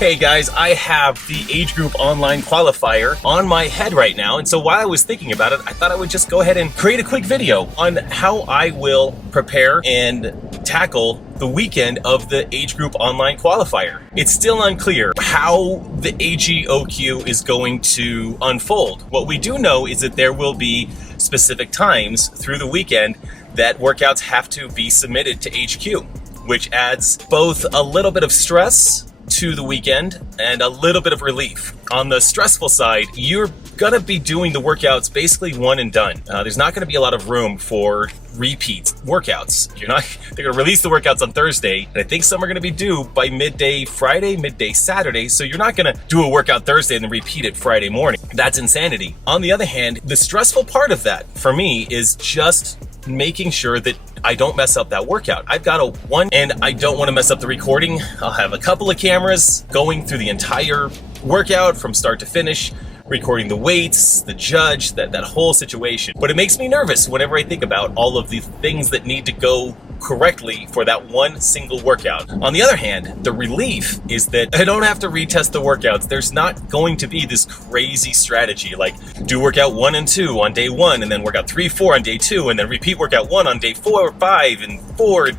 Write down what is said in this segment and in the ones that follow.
Hey guys, I have the Age Group Online Qualifier on my head right now, and so while I was thinking about it, I thought I would just go ahead and create a quick video on how I will prepare and tackle the weekend of the Age Group Online Qualifier. It's still unclear how the AGOQ is going to unfold. What we do know is that there will be specific times through the weekend that workouts have to be submitted to HQ, which adds both a little bit of stress to the weekend and a little bit of relief. On the stressful side, you're gonna be doing the workouts basically one and done. There's not gonna be a lot of room for repeat workouts. They're gonna release the workouts on Thursday, and I think some are gonna be due by midday Friday, midday Saturday, so you're not gonna do a workout Thursday and then repeat it Friday morning. That's insanity. On the other hand, the stressful part of that for me is just making sure that I don't mess up that workout. I've got and I don't want to mess up the recording. I'll have a couple of cameras going through the entire workout from start to finish, recording the weights, the judge, that whole situation. But it makes me nervous whenever I think about all of the things that need to go correctly for that one single workout. On the other hand, the relief is that I don't have to retest the workouts. There's not going to be this crazy strategy like do workout 1 and 2 on day 1 and then workout 3, 4 on day 2 and then repeat workout 1 on day 4, 5 and 4.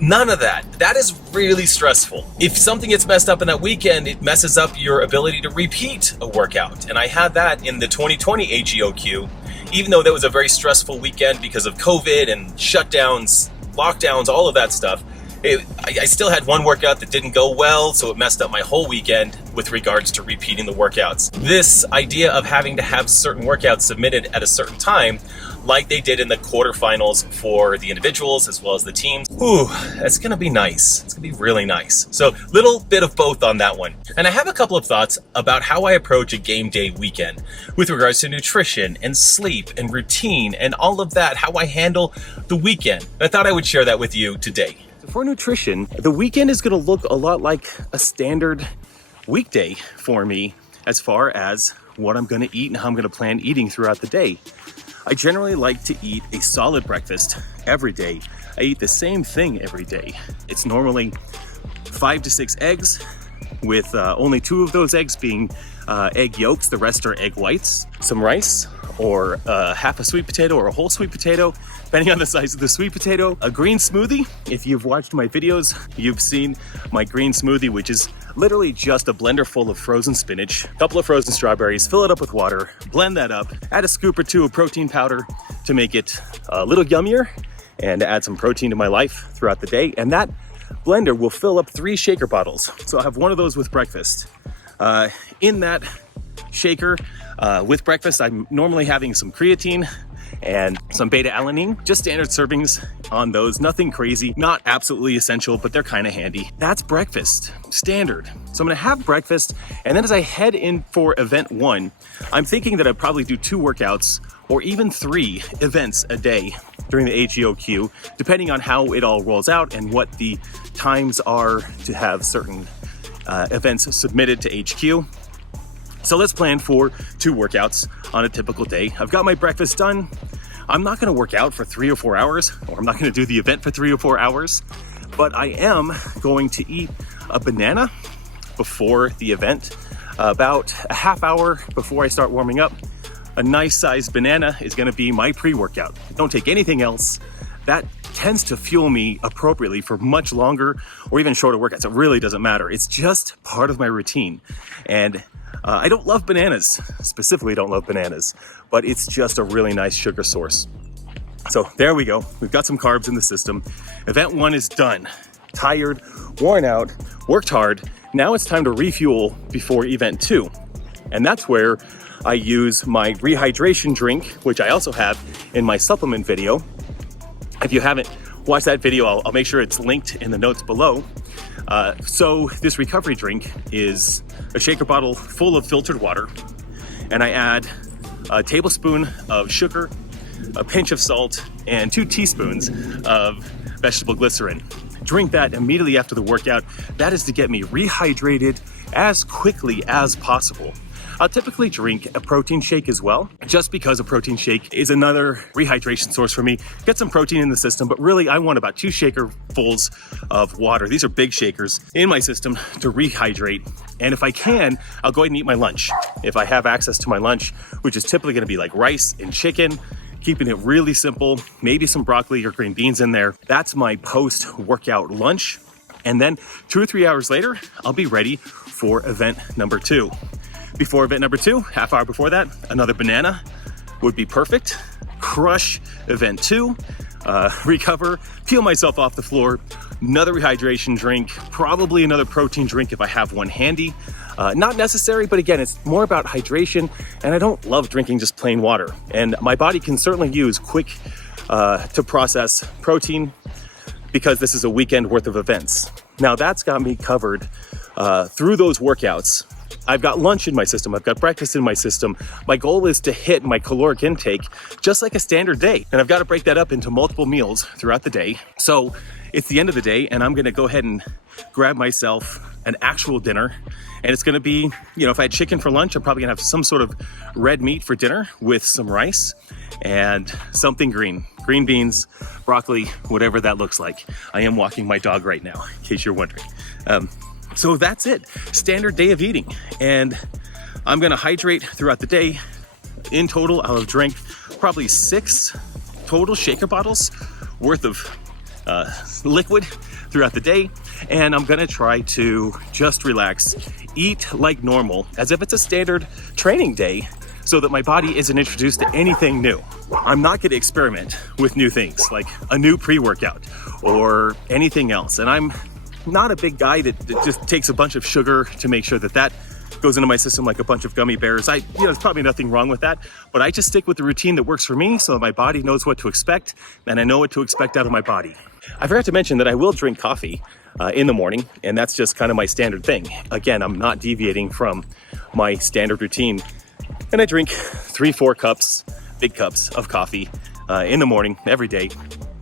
None of that. That is really stressful. If something gets messed up in that weekend, it messes up your ability to repeat a workout. And I had that in the 2020 AGOQ, even though that was a very stressful weekend because of COVID and shutdowns, lockdowns, all of that stuff. I still had one workout that didn't go well, so it messed up my whole weekend with regards to repeating the workouts. This idea of having to have certain workouts submitted at a certain time, like they did in the quarterfinals for the individuals as well as the teams. Ooh, that's gonna be nice. It's gonna be really nice. So little bit of both on that one. And I have a couple of thoughts about how I approach a game day weekend with regards to nutrition and sleep and routine and all of that, how I handle the weekend. I thought I would share that with you today. For nutrition, the weekend is gonna look a lot like a standard weekday for me as far as what I'm gonna eat and how I'm gonna plan eating throughout the day. I generally like to eat a solid breakfast every day. I eat the same thing every day. It's normally 5 to 6 eggs, with only 2 of those eggs being egg yolks, the rest are egg whites, some rice, or half a sweet potato or a whole sweet potato, depending on the size of the sweet potato. A green smoothie. If you've watched my videos, you've seen my green smoothie, which is literally just a blender full of frozen spinach, a couple of frozen strawberries, fill it up with water, blend that up, add a scoop or 2 of protein powder to make it a little yummier and add some protein to my life throughout the day. And that blender will fill up 3 shaker bottles. So I'll have one of those with breakfast. In that shaker with breakfast, I'm normally having some creatine and some beta-alanine, just standard servings on those, nothing crazy, not absolutely essential, but they're kind of handy. That's breakfast, standard. So I'm gonna have breakfast, and then as I head in for event 1, I'm thinking that I'd probably do 2 workouts or even 3 events a day during the AGOQ, depending on how it all rolls out and what the times are to have certain events submitted to HQ. So let's plan for 2 workouts on a typical day. I've got my breakfast done. I'm not gonna work out for 3 or 4 hours, or I'm not gonna do the event for 3 or 4 hours, but I am going to eat a banana before the event, about a half hour before I start warming up. A nice sized banana is gonna be my pre-workout. Don't take anything else. That tends to fuel me appropriately for much longer or even shorter workouts. It really doesn't matter. It's just part of my routine. And I don't love bananas, specifically don't love bananas, but it's just a really nice sugar source. So there we go. We've got some carbs in the system. Event 1 is done. Tired, worn out, worked hard. Now it's time to refuel before event 2. And that's where I use my Rehydration Drink, which I also have in my supplement video. If you haven't watched that video, I'll make sure it's linked in the notes below. So this recovery drink is a shaker bottle full of filtered water, and I add a tablespoon of sugar, a pinch of salt, and 2 teaspoons of vegetable glycerin. Drink that immediately after the workout. That is to get me rehydrated as quickly as possible. I'll typically drink a protein shake as well, just because a protein shake is another rehydration source for me. Get some protein in the system, but really I want about 2 shakerfuls of water. These are big shakers in my system to rehydrate. And if I can, I'll go ahead and eat my lunch. If I have access to my lunch, which is typically gonna be like rice and chicken, keeping it really simple, maybe some broccoli or green beans in there. That's my post-workout lunch. And then 2 or 3 hours later, I'll be ready for event number 2. Before event number 2, half hour before that, another banana would be perfect. Crush event 2, recover, peel myself off the floor, another rehydration drink, probably another protein drink if I have one handy. Not necessary, but again, it's more about hydration, and I don't love drinking just plain water. And my body can certainly use quick to process protein because this is a weekend worth of events. Now that's got me covered through those workouts. I've got lunch in my system, I've got breakfast in my system. My goal is to hit my caloric intake just like a standard day. And I've got to break that up into multiple meals throughout the day. So it's the end of the day, and I'm gonna go ahead and grab myself an actual dinner. And it's gonna be, if I had chicken for lunch, I'm probably gonna have some sort of red meat for dinner with some rice and something green beans, broccoli, whatever that looks like. I am walking my dog right now, in case you're wondering. So that's it, standard day of eating. And I'm gonna hydrate throughout the day. In total, I'll drink probably 6 total shaker bottles worth of liquid throughout the day. And I'm gonna try to just relax, eat like normal, as if it's a standard training day, so that my body isn't introduced to anything new. I'm not gonna experiment with new things, like a new pre-workout or anything else. And I'm not a big guy that just takes a bunch of sugar to make sure that goes into my system like a bunch of gummy bears. There's probably nothing wrong with that, but I just stick with the routine that works for me so that my body knows what to expect, and I know what to expect out of my body. I forgot to mention that I will drink coffee in the morning, and that's just kind of my standard thing. Again, I'm not deviating from my standard routine, and I drink 3-4 cups, big cups of coffee in the morning every day.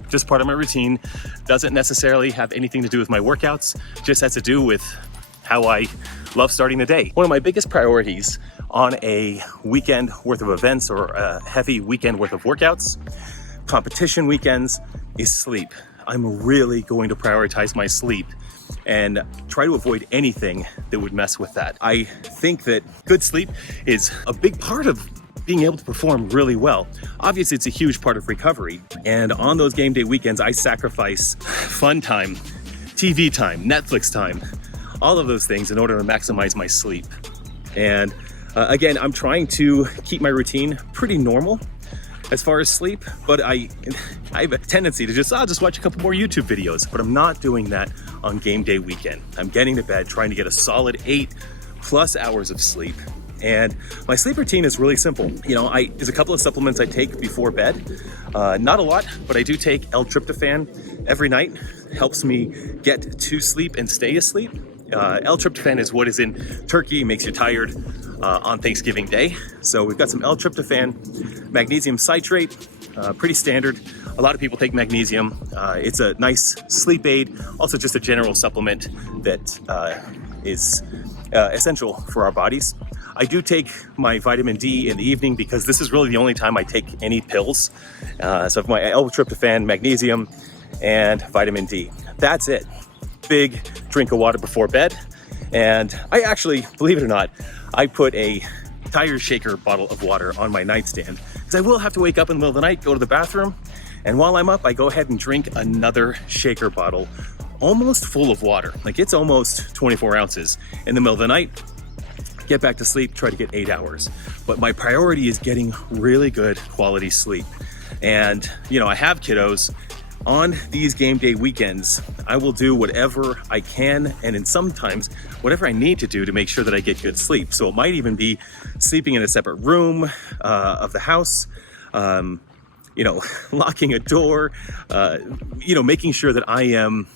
Just part of my routine. Doesn't necessarily have anything to do with my workouts, just has to do with how I love starting the day. One of my biggest priorities on a weekend worth of events or a heavy weekend worth of workouts, competition weekends, is sleep. I'm really going to prioritize my sleep and try to avoid anything that would mess with that. I think that good sleep is a big part of being able to perform really well. Obviously, it's a huge part of recovery. And on those game day weekends, I sacrifice fun time, TV time, Netflix time, all of those things in order to maximize my sleep. And again, I'm trying to keep my routine pretty normal as far as sleep, but I have a tendency to I'll just watch a couple more YouTube videos, but I'm not doing that on game day weekend. I'm getting to bed, trying to get a solid 8+ hours of sleep. And my sleep routine is really simple. There's a couple of supplements I take before bed. Not a lot, but I do take L-tryptophan every night. Helps me get to sleep and stay asleep. L-tryptophan is what is in turkey, makes you tired on Thanksgiving Day. So we've got some L-tryptophan, magnesium citrate, pretty standard. A lot of people take magnesium. It's a nice sleep aid, also just a general supplement that is essential for our bodies. I do take my vitamin D in the evening because this is really the only time I take any pills. So I have my L-tryptophan, magnesium, and vitamin D. That's it. Big drink of water before bed. And I actually, believe it or not, I put a tire shaker bottle of water on my nightstand because I will have to wake up in the middle of the night, go to the bathroom, and while I'm up, I go ahead and drink another shaker bottle, almost full of water. Like it's almost 24 ounces in the middle of the night. Get back to sleep, try to get 8 hours. But my priority is getting really good quality sleep. And, I have kiddos. On these game day weekends, I will do whatever I can, and in sometimes whatever I need to do to make sure that I get good sleep. So it might even be sleeping in a separate room of the house, locking a door, making sure that I am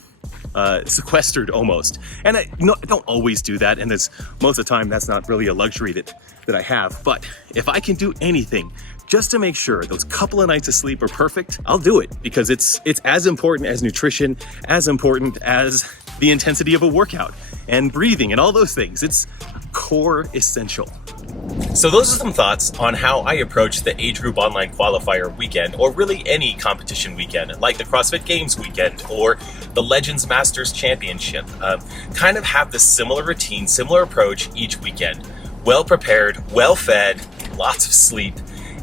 sequestered almost. And I don't always do that, and most of the time that's not really a luxury that I have. But if I can do anything just to make sure those couple of nights of sleep are perfect, I'll do it, because it's as important as nutrition, as important as the intensity of a workout and breathing and all those things. It's core essential. So those are some thoughts on how I approach the Age Group Online Qualifier weekend, or really any competition weekend, like the CrossFit Games weekend or the Legends Masters Championship. Kind of have this similar routine, similar approach each weekend. Well prepared, well fed, lots of sleep,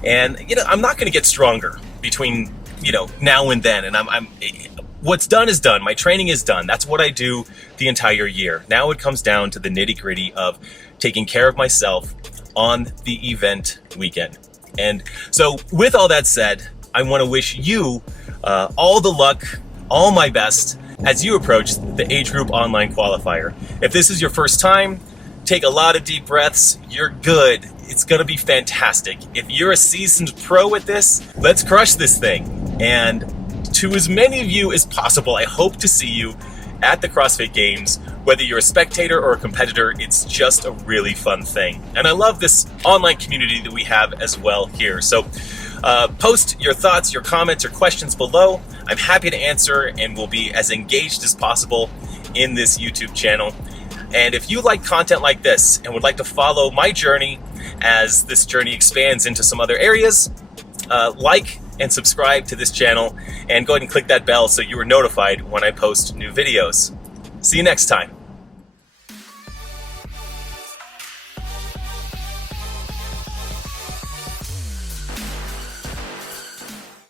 and I'm not going to get stronger between now and then. And I'm what's done is done. My training is done. That's what I do the entire year. Now it comes down to the nitty-gritty of taking care of myself on the event weekend. And so with all that said, I want to wish you all the luck, all my best as you approach the Age Group Online Qualifier. If this is your first time, take a lot of deep breaths. You're good. It's going to be fantastic. If you're a seasoned pro at this, let's crush this thing. And to as many of you as possible, I hope to see you at the CrossFit Games. Whether you're a spectator or a competitor, it's just a really fun thing. And I love this online community that we have as well here. So post your thoughts, your comments, your questions below. I'm happy to answer and will be as engaged as possible in this YouTube channel. And if you like content like this and would like to follow my journey as this journey expands into some other areas, like and subscribe to this channel, and go ahead and click that bell so you are notified when I post new videos. See you next time.